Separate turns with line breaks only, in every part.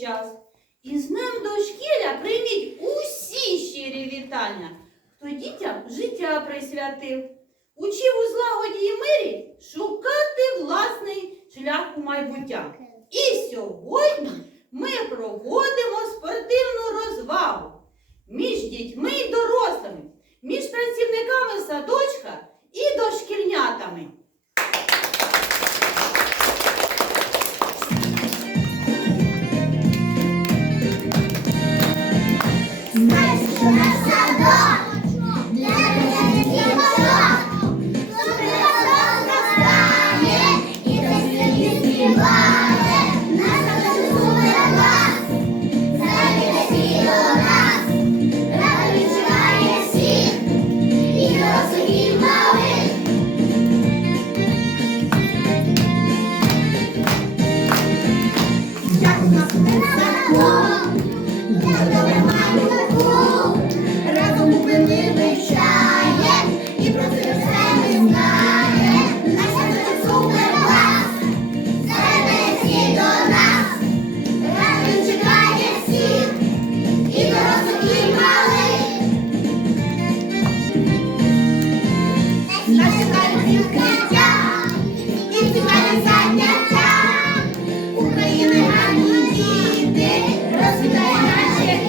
час. І з ним дошкілля прийміть усі щирі вітання, хто дітям життя присвятив, учив у злагоді і мирі шукати власний шлях у майбуття. І сьогодні ми проводимо спортивну розвагу між дітьми і дорослими, між працівниками садочка і дошкільнятами.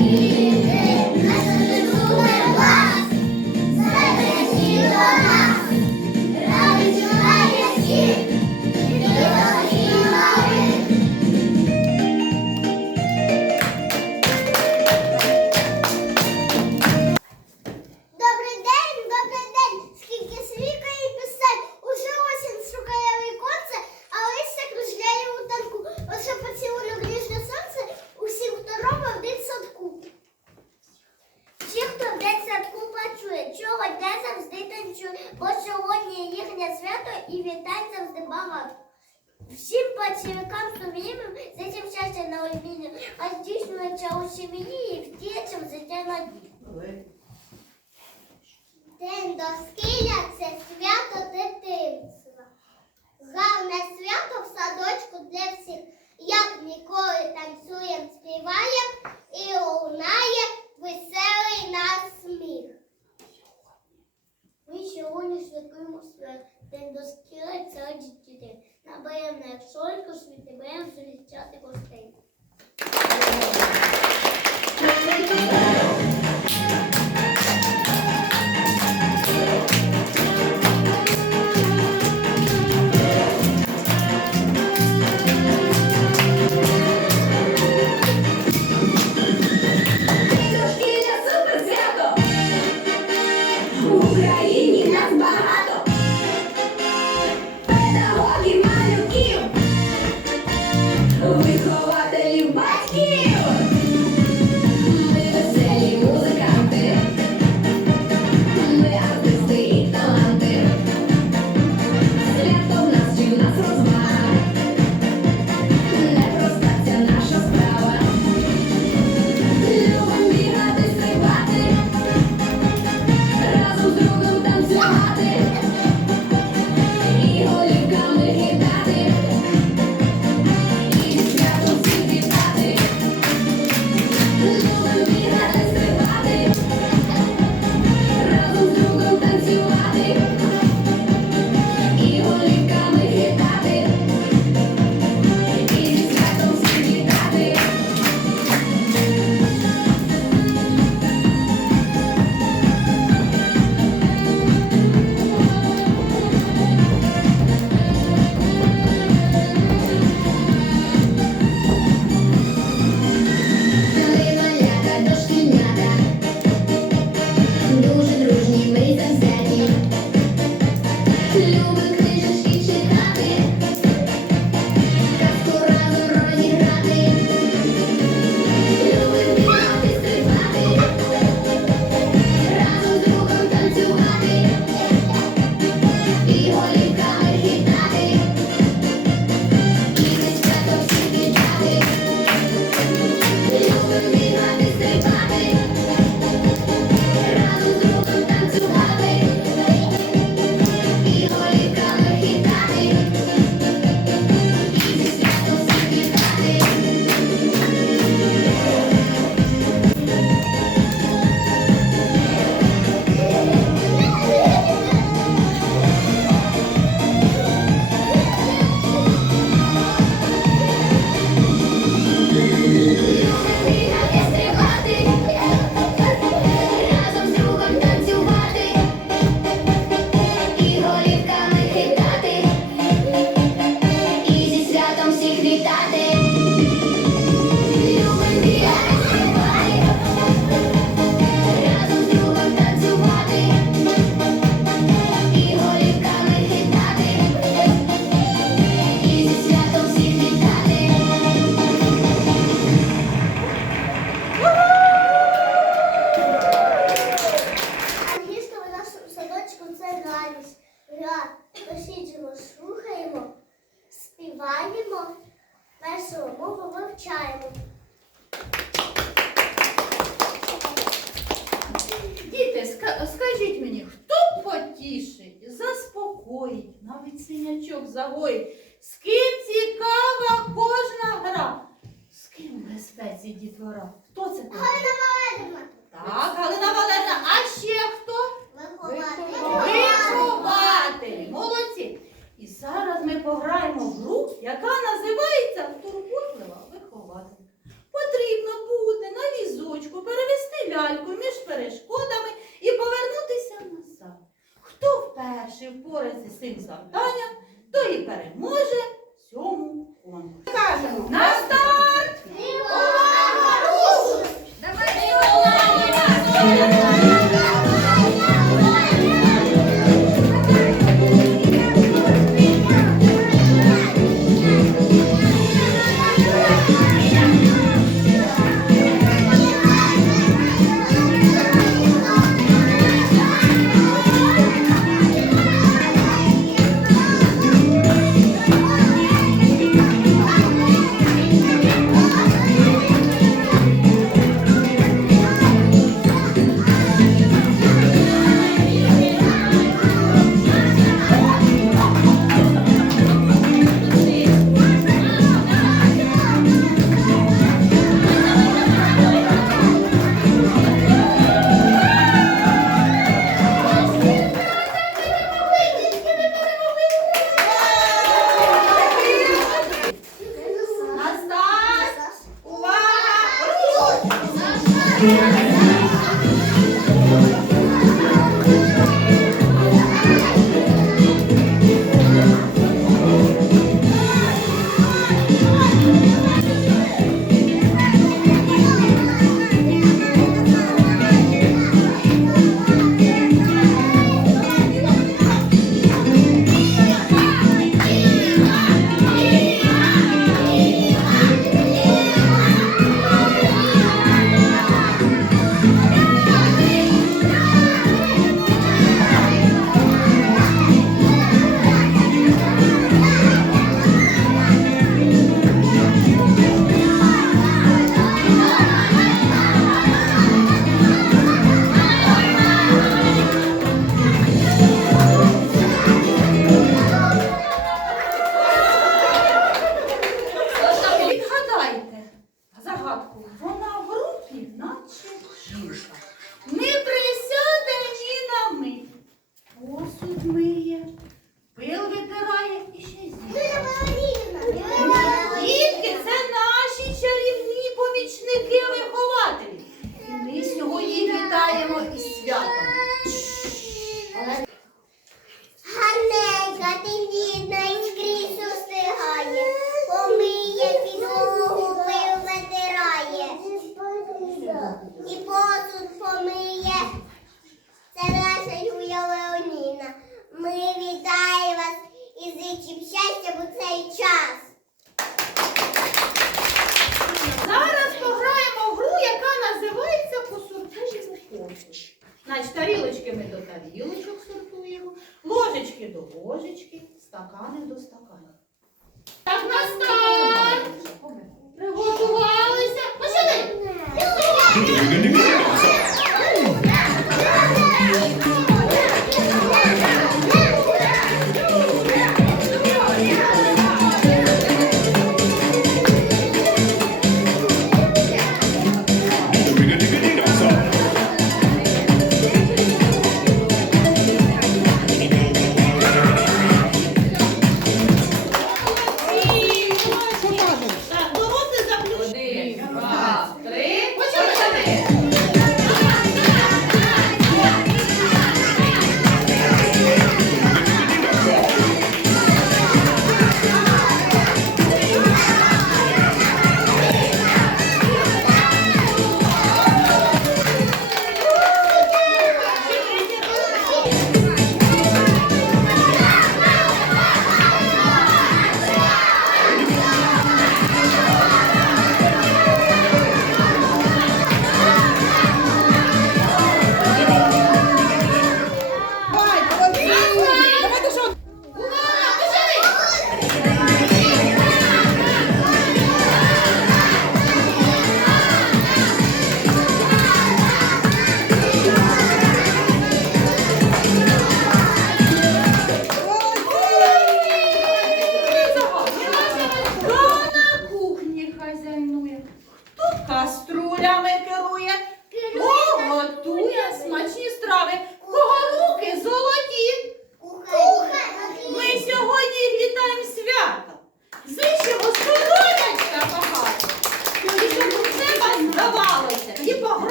you. День доскілля це свято дитинства. Гарне свято в садочку для всіх. Як ніколи танцюємо, співаємо.
Exato.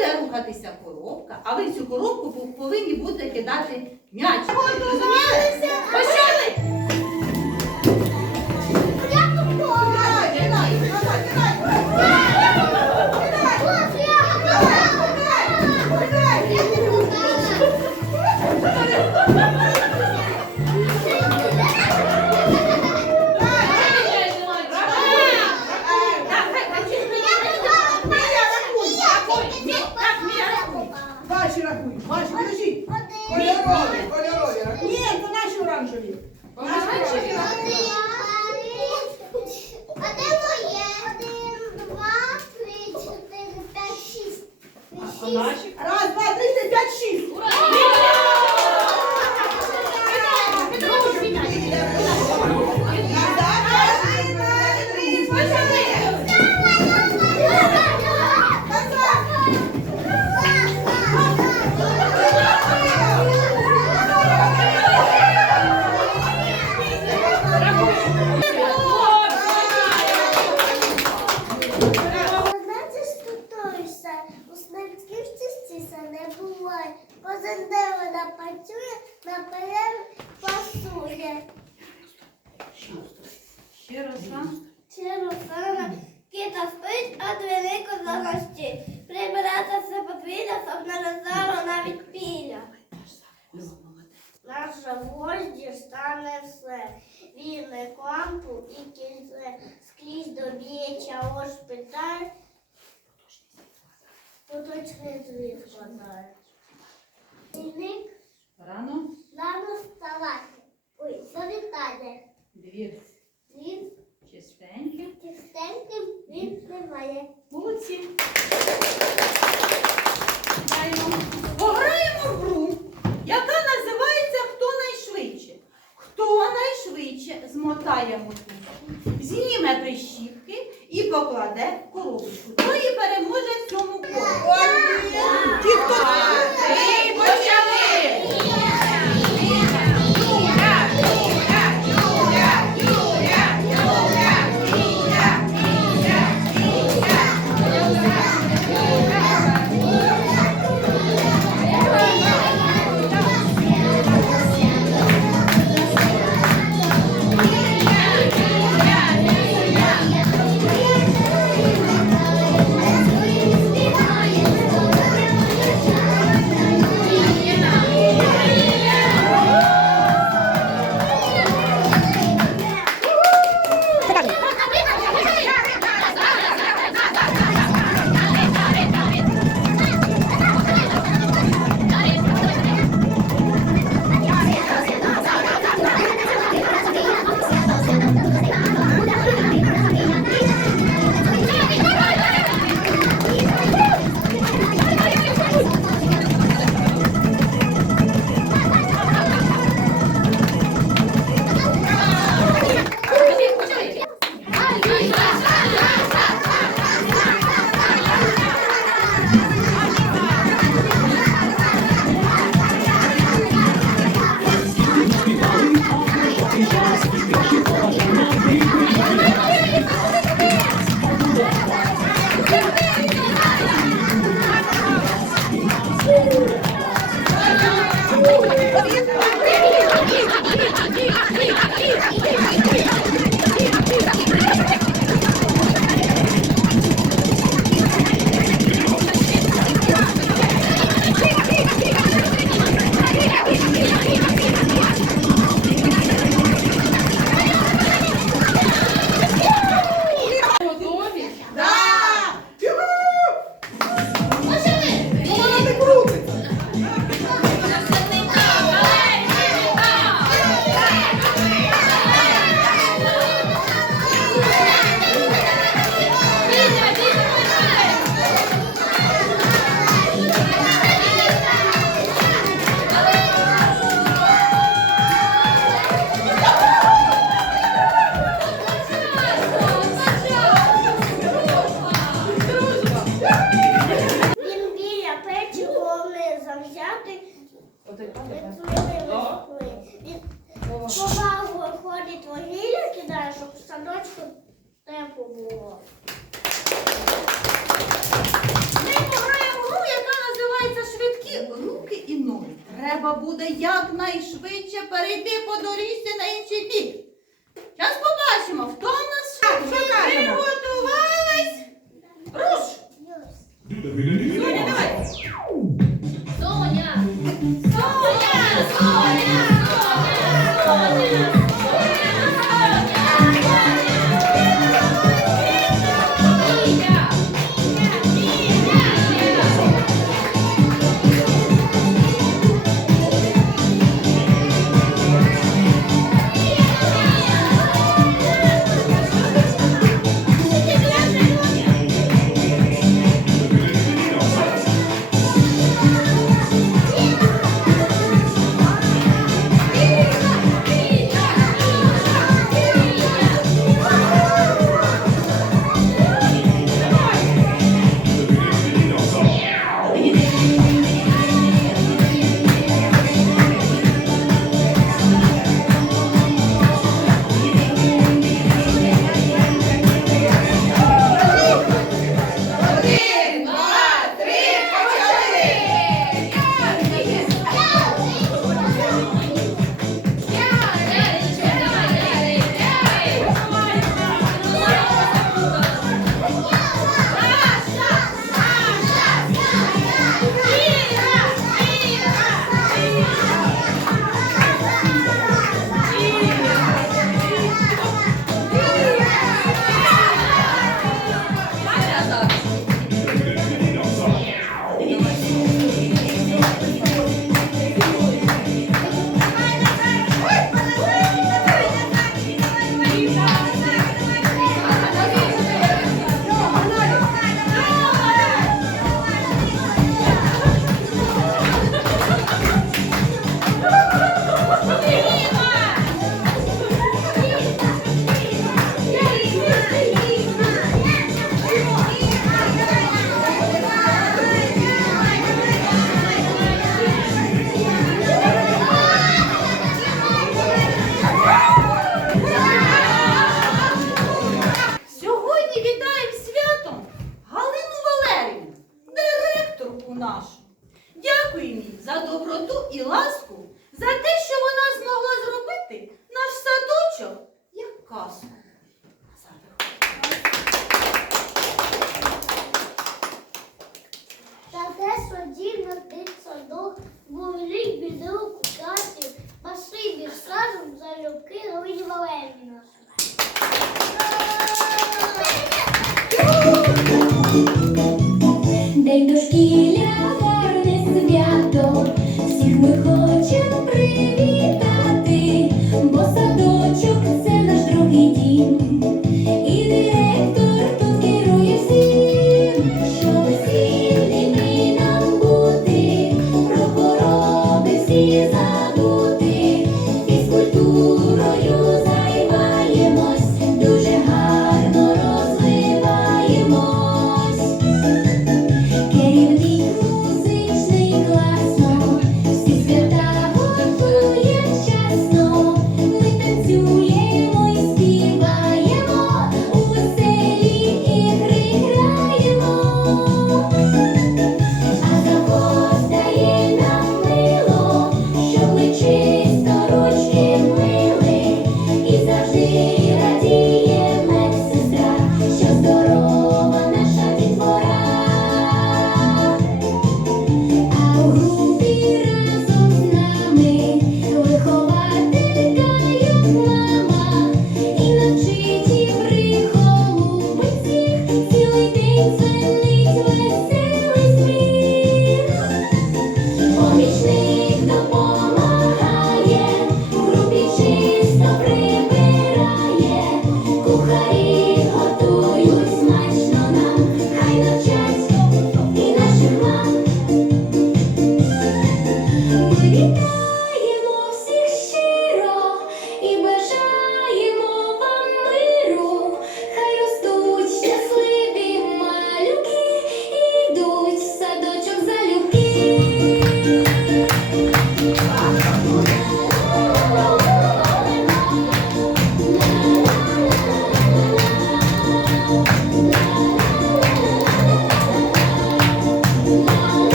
буде
рухатися коробка,
а
ви цю
коробку повинні будете кидати м'яч. Почали!
Шість.
Раз, два, три, чотири, п'ять, шість.
Знаєте, Наша гвозді стане все. Вірне лампу і кільце. Скрізь доб'ється, ось питає. Поточний звіт складає. Вільник
Рано.
рано вставати. Ой, завітання.
Двір.
Він
Чистенькі.
чистеньким відкриває.
Молодці. Граємо. Пограємо в гру, яка називається Хто найшвидше. Хто найшвидше змотає мотузку, зніме прищіпки і покладе в коробочку. Той і переможе в цьому колі.
Темпо було.
Ми пограємо гру, яка називається Швидкі руки і ноги.
Треба буде якнайшвидше перейти по доріжці на інший бік. Зараз побачимо, хто в нас. Приготувались. Руш! Соня, давай!
Соня!
Соня! Соня!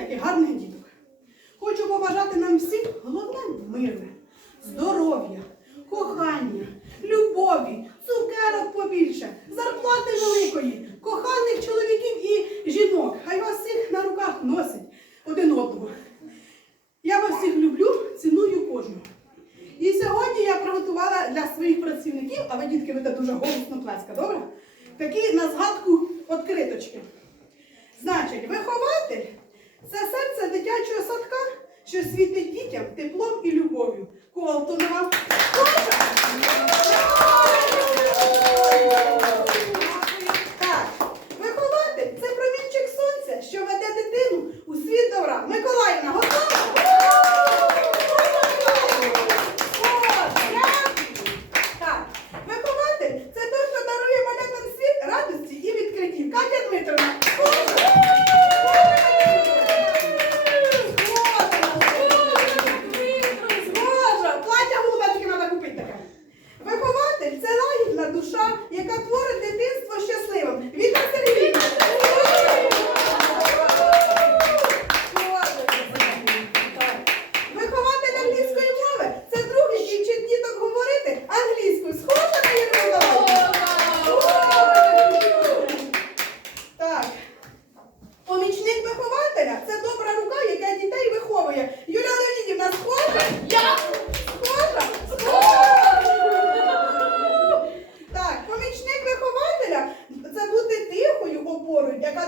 таких гарних діток. Хочу побажати нам всім головне мирне, здоров'я, кохання, любові, цукерок побільше, зарплати великої, коханих чоловіків і жінок. Хай вас всіх на руках носить один одного. Я вас всіх люблю, ціную кожного. І сьогодні я приготувала для своїх працівників, а ви, дітки, ви дуже голосно плеска, добре? Такі на згадку відкриточки. Значить, вихователь це серце дитячого садка, що світить дітям теплом і любов'ю. Ковалтунова. Так, вихователь це промінчик сонця, що веде дитину у світ добра. Миколаївна, готова?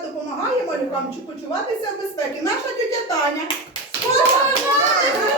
Допомагаємо допомагає чи почуватися в безпеці. Наша тітя Таня.
Спокійно!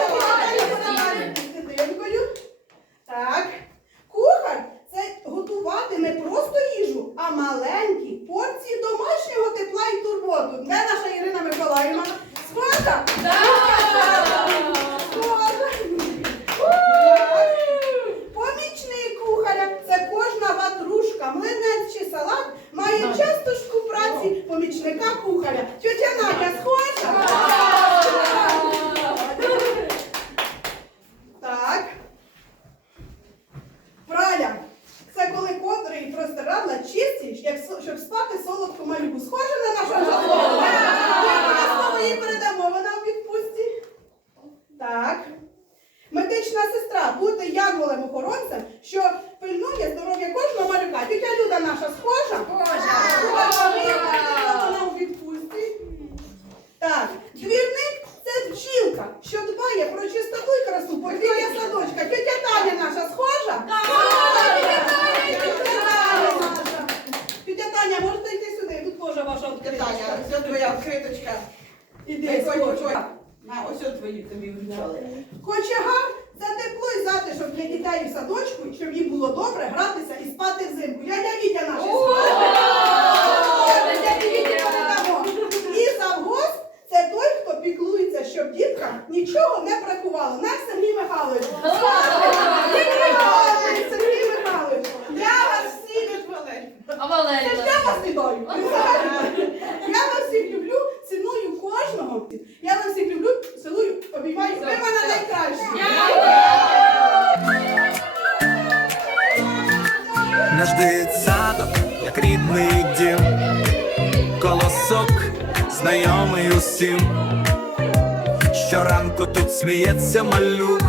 сміється малюк,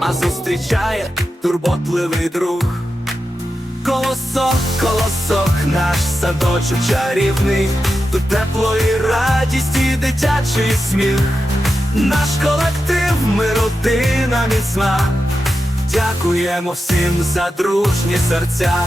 а зустрічає турботливий друг. Колосок, колосок, наш садочок чарівний, тут тепло і радість, і дитячий сміх. Наш колектив, ми родина міцна, дякуємо всім за дружні серця.